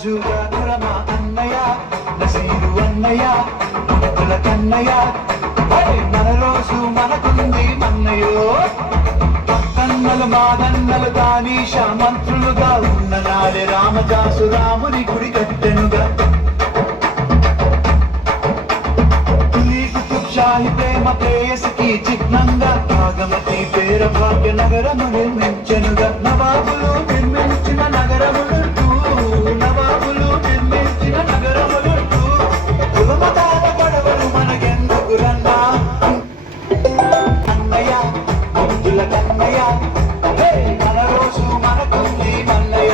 రాజుగా కురమ అన్నయ్య నసీరు అన్నయ్య కన్నయ్య. మన రోజు మనకుంది మన్నయ్యో. పక్కన్నలు మాదన్నలు దానీష మంత్రులుగా ఉన్న నాడే రామదాసు రాముని గుడి కట్టెనుగా. నీకు కుతుబ్ షాహి ప్రేమ ప్రేయసికి చిహ్నంగా భాగమతి పేర భాగ్య నగరము నిర్మించెనుగా నవాబులు ముద్దుల కన్నయ్య. హే, మన రోజు మనకుంది మన్నయ్య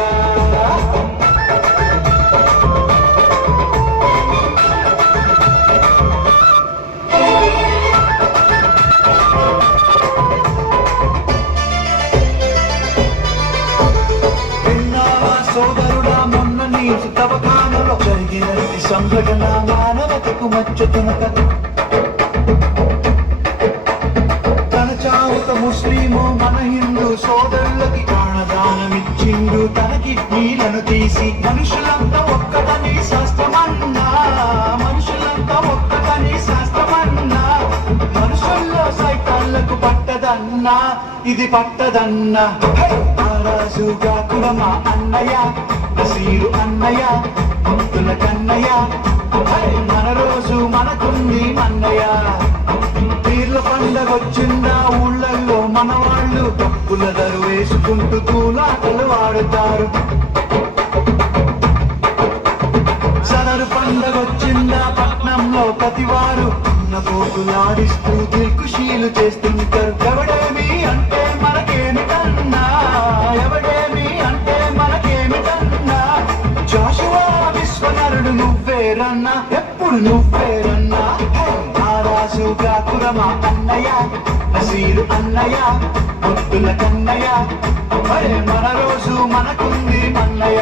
సోదరుడా మొన్న నీ తవకాలలో జరిగినది సంఘటన మానవతకు మచ్చతునక ప్రాణదానమిచ్చిండు తన కిడ్నీలను తీసి మనుషులంతా ఒక్కటని శాస్త్రమన్నా మనుషులంతా ఒక్కటని శాస్త్రమన్నా మనుషుల్లో సైతాళ్ళకు పట్టదన్నా ఇది పట్టదన్నా. రాజుగా అన్నయ్య నసీరు అన్నయ్య భక్తుల కన్నయ్య. మన రోజు మనకుంది మన్నయ్య. పీర్ల పండగ వచ్చిందా ఊళ్ళల్లో మన వాళ్ళు తప్పుల వేసుకుంటూ తూలాటలు ఆడుతారు. సదరు పండగ వచ్చిందా పట్నంలో ప్రతివారు? ఉన్న పోకులాడిస్తూ దిల్కుషీలు చేస్తుంటారు. ఎవడేమి అంటే మనకేమిటన్నా ఎవడేమి అంటే మనకేమిటన్నా జాషువా విశ్వనరుడు నువ్వేరన్నా? ఎప్పుడు నువ్వేరన్నా? రాజుగా కురమా అన్నయ్య నసీరు అన్నయ్య పొత్తుల కన్నయ్య. మన రోజు మనకుంది మన్నయ్య.